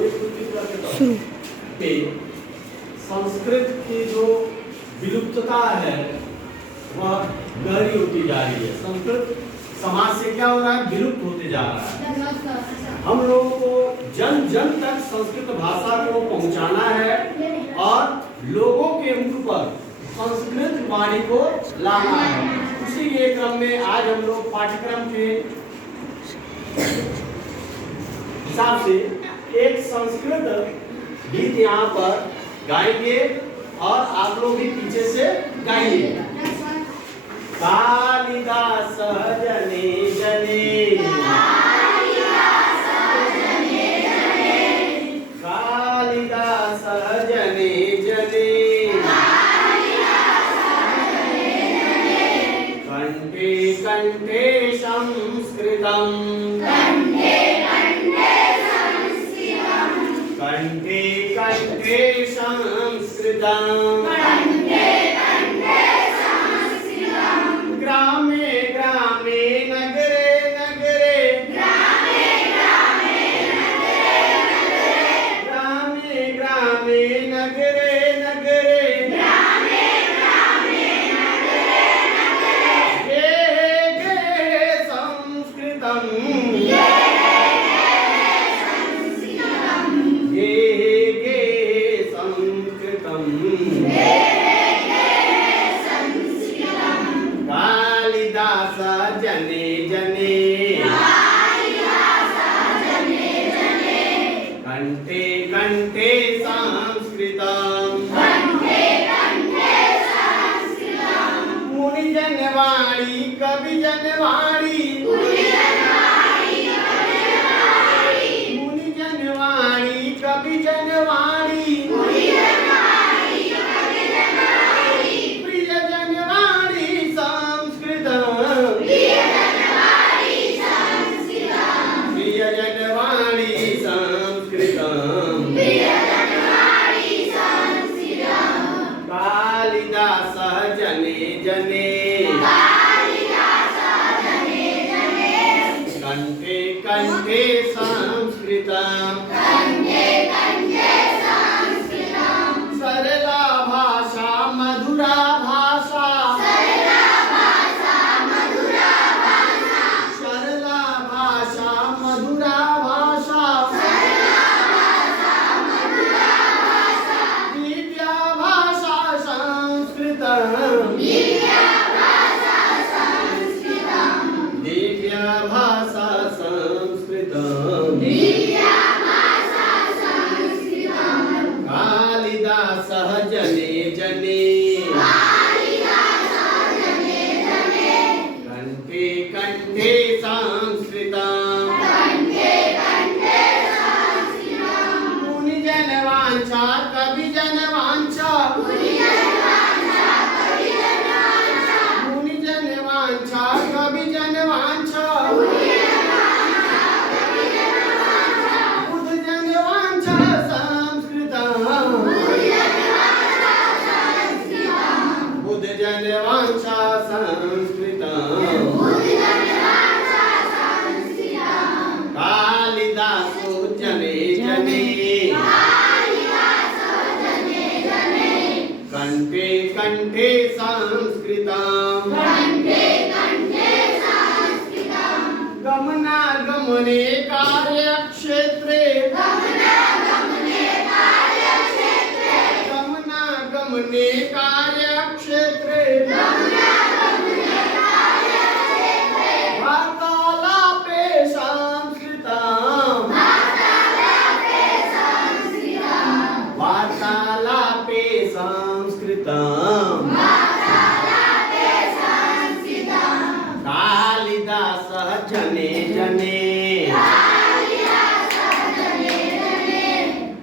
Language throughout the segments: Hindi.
शुरू कि संस्कृत की जो विलुप्तता है वह गहरी होती जा रही है। संस्कृत समाज से क्या हो रहा है, विलुप्त होते जा रहा है। हम लोगों को जन जन तक संस्कृत भाषा को पहुंचाना है और लोगों के मुख पर संस्कृत वाणी को लाना है। उसी के क्रम में आज हम लोग पाठ्यक्रम के हिसाब से एक संस्कृत गीत यहाँ पर गाएंगे और आप लोग भी पीछे से गाइए। कालिदास जने जने, कालिदास जने जने, कंठे कंठे संस्कृतम्, कंठे कंठे संस्कृतम्, ग्रामे ग्रामे नगरे नगरे, ग्रामे ग्रामे नगरे नगरे, गे गे संस्कृतम्, गे गे संस्कृतम्, कालिदास जने जने, कंठे कंठे संस्कृतम्, मुनि जनवाणी कवि जनवाणी, मुनि जनवाणी कवि जनवाणी, प्रिय जनवाणी संस्कृतम्, प्रिय जनवाणी संस्कृतम्, कालिदास जने जने, कंठे कंठे संस्कृतम्, सरला भाषा मधुरा भाषा, सरला भाषा मधुरा भाषा, दिव्या भाषा संस्कृतम्, दिव्या भाषा संस्कृतम्, कालिदास जने जने, कंठे कंठे संस्कृतम्, मुनि जनवांछा कवि जनवांछा, मुनि जनवांछा कवि जनवांछा, बुद्ध जनवांछा संस्कृतम्, बुद्ध जनवांछा संस्कृतम्, कालिदासो जने जने, कंठे कंठे संस्कृतम्, गमनागमने कार्यक्षेत्रे, गमनागमने कार्यक्षेत्रे, वार्तालापे संस्कृतम्, वार्तालापे संस्कृतम्, कालिदास जने जने,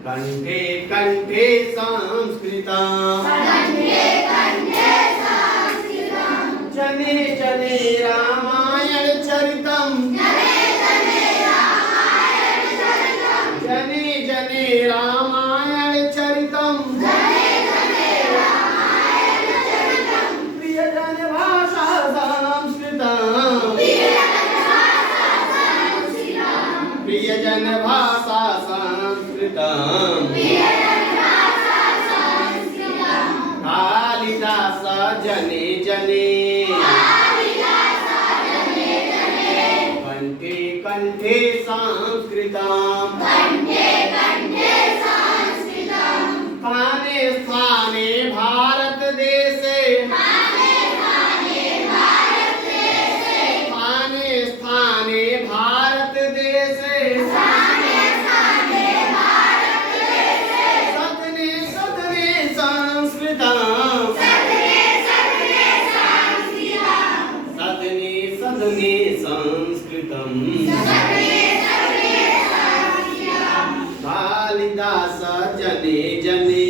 कंठे कंठे संस्कृतम्, जने जने रामायण चरितम्, जने जने रामायण चरितम्, प्रिय जन भाषा संस्कृतम्, प्रिय जन भाषा संस्कृतम् कालिदास जने जने कंठे कंठे संस्कृतम् स्थाने स्थाने भारत देशे स्थाने स्थाने भारत देशे सदने सदने संस्कृतम् सदने सदने संस्कृतम् कालिदास जने जने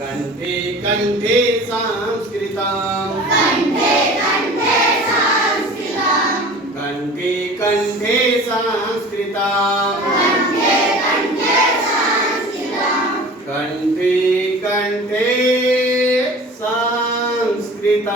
कंठे कंठे संस्कृतम् कंठे कंठे संस्कृतम् कंठे कंठे संस्कृतम्